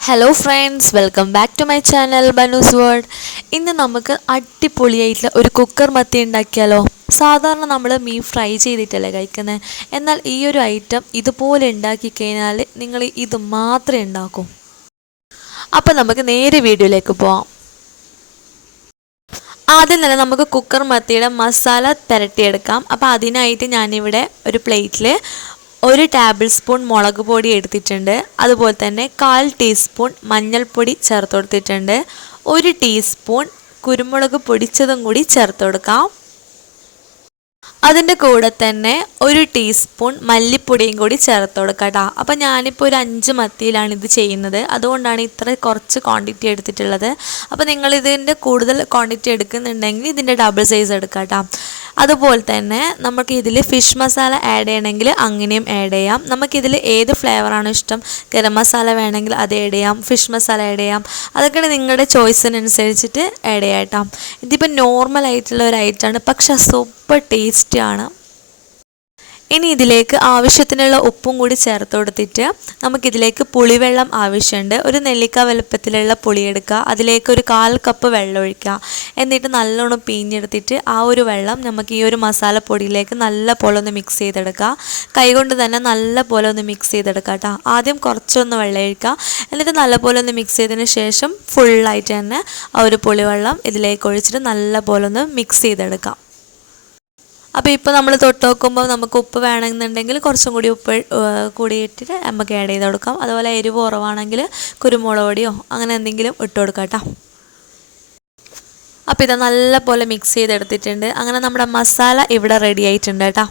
Hello friends welcome back to my channel Banu's world ഇന്ന് നമുക്ക് അടിപൊളിയായിട്ടുള്ള ഒരു കുക്കർ മത്തി ഉണ്ടാക്കിയാലോ? സാധാരണ നമ്മൾ മീൻ ഫ്രൈ ചെയ്തിട്ടല്ലേ കഴിക്കുന്നത് എന്നാൽ ഈ ഒരു ഐറ്റം ഇതുപോലെ ഉണ്ടാക്കി കഴിഞ്ഞാൽ നിങ്ങൾ ഇത് മാത്രമേ ഉണ്ടാക്കൂ. അപ്പോൾ നമുക്ക് നേരെ വീഡിയോയിലേക്ക് പോവാം. ആദ്യം തന്നെ നമുക്ക് കുക്കർ മത്തിയുടെ മസാല തിരട്ടിയെടുക്കാം അപ്പോൾ അതിനായിട്ട് ഞാനിവിടെ ഒരു പ്ലേറ്റിൽ ഒരു ടേബിൾ സ്പൂൺ മുളക് പൊടി എടുത്തിട്ടുണ്ട്. അതുപോലെ തന്നെ കാൽ ടീസ്പൂൺ മഞ്ഞൾപ്പൊടി ചേർത്ത് കൊടുത്തിട്ടുണ്ട്. ഒരു ടീസ്പൂൺ കുരുമുളക് പൊടിച്ചതും കൂടി ചേർത്ത് കൊടുക്കാം. അതിന്റെ കൂടെ തന്നെ ഒരു ടീസ്പൂൺ മല്ലിപ്പൊടിയും കൂടി ചേർത്ത് കൊടുക്കാം കേട്ടോ അപ്പോൾ ഞാനിപ്പോൾ ഒരു അഞ്ച് മത്തിയിലാണ് ഇത് ചെയ്യുന്നത്. അതുകൊണ്ടാണ് ഇത്ര കുറച്ച് ക്വാണ്ടിറ്റി എടുത്തിട്ടുള്ളത്. അപ്പോൾ നിങ്ങൾ ഇതിന്റെ കൂടുതൽ ക്വാണ്ടിറ്റി എടുക്കുന്നുണ്ടെങ്കിൽ ഇതിന്റെ ഡബിൾ സൈസ് എടുക്കാം കേട്ടോ അതുപോലെ തന്നെ നമുക്ക് ഇതിൽ ഫിഷ് മസാല ആഡ് ചെയ്യണമെങ്കിൽ അങ്ങനെയും ആഡ് ചെയ്യാം. നമുക്കിതിൽ ഏത് ഫ്ലേവറാണ് ഇഷ്ടം? ഗരം മസാല വേണമെങ്കിൽ അത് ആഡ് ചെയ്യാം. ഫിഷ് മസാല ആഡ് ചെയ്യാം. അതൊക്കെ നിങ്ങളുടെ ചോയ്സിനനുസരിച്ചിട്ട് ആഡ് ചെയ്യാം ഇതിപ്പോൾ നോർമൽ ആയിട്ടുള്ള ഒരു ഐറ്റമാണ് പക്ഷേ സൂപ്പർ ടേസ്റ്റിയാണ് ഇനി ഇതിലേക്ക് ആവശ്യത്തിനുള്ള ഉപ്പും കൂടി ചേർത്ത് കൊടുത്തിട്ട് നമുക്കിതിലേക്ക് പുളിവെള്ളം ആവശ്യമുണ്ട്. ഒരു നെല്ലിക്ക വലുപ്പത്തിലുള്ള പുളി എടുക്കുക. അതിലേക്ക് ഒരു കാൽ കപ്പ് വെള്ളം ഒഴിക്കുക. എന്നിട്ട് നല്ലോണം പിഴിഞ്ഞെടുത്തിട്ട് ആ ഒരു വെള്ളം നമുക്ക് ഈ ഒരു മസാലപ്പൊടിയിലേക്ക് നല്ല പോലെ ഒന്ന് മിക്സ് ചെയ്തെടുക്കുക. കൈകൊണ്ട് തന്നെ നല്ല പോലെ ഒന്ന് മിക്സ് ചെയ്തെടുക്കുക കേട്ടോ. ആദ്യം കുറച്ചൊന്ന് വെള്ളം ഒഴിക്കുക. എന്നിട്ട് നല്ല പോലെ ഒന്ന് മിക്സ് ചെയ്തതിന് ശേഷം ഫുള്ളായിട്ട് തന്നെ ആ ഒരു പുളിവെള്ളം ഇതിലേക്ക് ഒഴിച്ചിട്ട് നല്ല പോലെ ഒന്ന് മിക്സ് ചെയ്തെടുക്കാം അപ്പോൾ ഇപ്പോൾ നമ്മൾ തൊട്ട് നോക്കുമ്പോൾ നമുക്ക് ഉപ്പ് വേണമെന്നുണ്ടെങ്കിൽ കുറച്ചും കൂടി ഉപ്പ് കൂടി ഇട്ടിട്ട് നമുക്ക് ആഡ് ചെയ്ത് കൊടുക്കാം. അതുപോലെ എരിവ് കുറവാണെങ്കിൽ കുരുമുളക് പൊടിയോ അങ്ങനെ എന്തെങ്കിലും ഇട്ട് കൊടുക്കാം കേട്ടോ. അപ്പോൾ ഇത് നല്ലപോലെ മിക്സ് ചെയ്തെടുത്തിട്ടുണ്ട്. അങ്ങനെ നമ്മുടെ മസാല ഇവിടെ റെഡി ആയിട്ടുണ്ട് കേട്ടോ.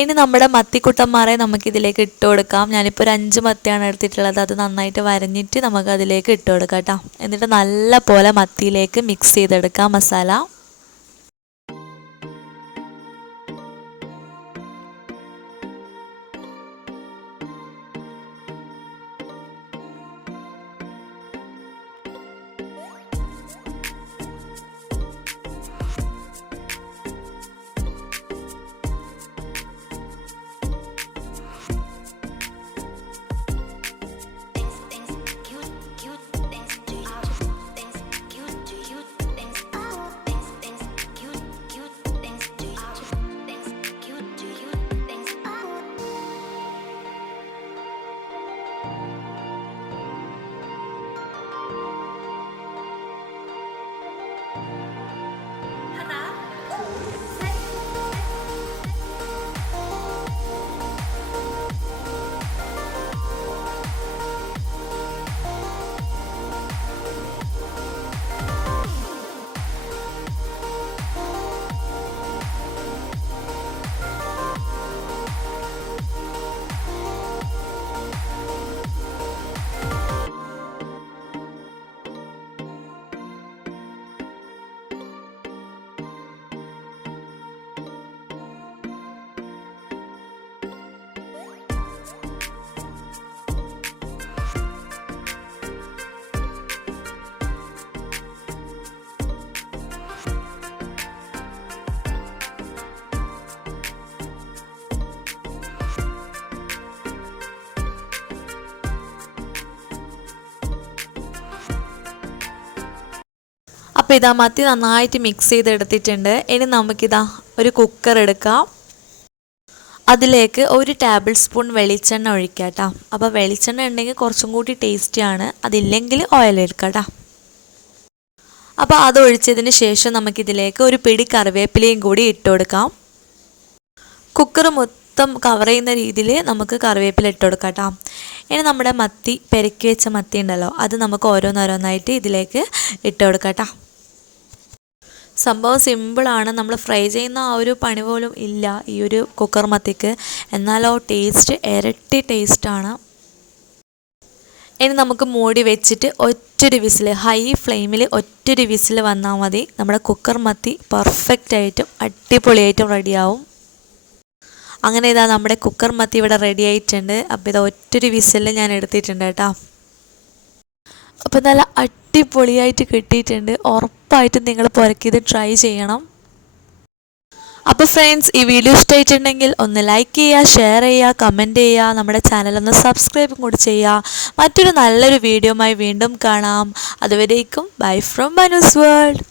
ഇനി നമ്മുടെ മത്തിക്കുട്ടന്മാരെ നമുക്കിതിലേക്ക് ഇട്ട് കൊടുക്കാം. ഞാനിപ്പോൾ ഒരു അഞ്ച് മത്തിയാണ് എടുത്തിട്ടുള്ളത്. അത് നന്നായിട്ട് വരഞ്ഞിട്ട് നമുക്ക് അതിലേക്ക് ഇട്ട് കൊടുക്കാം കേട്ടോ. എന്നിട്ട് നല്ല പോലെ മത്തിയിലേക്ക് മിക്സ് ചെയ്തെടുക്കാം മസാല. അപ്പോൾ ഇതാ മത്തി നന്നായിട്ട് മിക്സ് ചെയ്തെടുത്തിട്ടുണ്ട്. ഇനി നമുക്കിതാ ഒരു കുക്കർ എടുക്കാം. അതിലേക്ക് ഒരു ടേബിൾ സ്പൂൺ വെളിച്ചെണ്ണ ഒഴിക്കുക കേട്ടോ അപ്പോൾ വെളിച്ചെണ്ണ ഉണ്ടെങ്കിൽ കുറച്ചും കൂടി ടേസ്റ്റിയാണ് അതില്ലെങ്കിൽ ഓയിൽ എടുക്കാം കേട്ടോ അപ്പോൾ അത് ഒഴിച്ചതിന് ശേഷം നമുക്കിതിലേക്ക് ഒരു പിടി കറിവേപ്പിലയും കൂടി ഇട്ട് കൊടുക്കാം. കുക്കർ മൊത്തം കവർ ചെയ്യുന്ന രീതിയിൽ നമുക്ക് കറിവേപ്പില ഇട്ട് കൊടുക്കാം കേട്ടോ ഇനി നമ്മുടെ മത്തി പെരക്കി വെച്ച മത്തി ഉണ്ടല്ലോ അത് നമുക്ക് ഓരോന്നോരോന്നായിട്ട് ഇതിലേക്ക് ഇട്ട് കൊടുക്കാം കേട്ടോ സംഭവം സിമ്പിളാണ്. നമ്മൾ ഫ്രൈ ചെയ്യുന്ന ആ ഒരു പണി പോലും ഇല്ല ഈ ഒരു കുക്കർ മത്തിക്ക്. എന്നാലോ ടേസ്റ്റ് ഇരട്ടി ടേസ്റ്റാണ് ഇനി നമുക്ക് മൂടി വെച്ചിട്ട് ഒറ്റൊരു വിസിൽ ഹൈ ഫ്ലെയിമിൽ ഒറ്റൊരു വിസിൽ വന്നാൽ മതി. നമ്മുടെ കുക്കർ മത്തി പെർഫെക്റ്റ് ആയിട്ടും അടിപൊളിയായിട്ടും റെഡിയാവും അങ്ങനെ ഇതാ നമ്മുടെ കുക്കർ മത്തി ഇവിടെ റെഡി ആയിട്ടുണ്ട്. അപ്പോൾ ഇതാ ഒറ്റൊരു വിസിൽ ഞാൻ എടുത്തിട്ടുണ്ട് കേട്ടോ. അപ്പോൾ നല്ല അടിപൊളിയായിട്ട് കിട്ടിയിട്ടുണ്ട്. ഉറപ്പായിട്ടും നിങ്ങൾ പുരക്കിയത് ട്രൈ ചെയ്യണം. അപ്പോൾ ഫ്രണ്ട്സ് ഈ വീഡിയോ ഇഷ്ടമായിട്ടുണ്ടെങ്കിൽ ഒന്ന് ലൈക്ക് ചെയ്യുക ഷെയർ ചെയ്യുക കമന്റ് ചെയ്യുക നമ്മുടെ ചാനൽ ഒന്ന് സബ്സ്ക്രൈബും കൂടി ചെയ്യുക. മറ്റൊരു നല്ലൊരു വീഡിയോയുമായി വീണ്ടും കാണാം. അതുവരേക്കും ബൈ ഫ്രം മനുസ് വേൾഡ്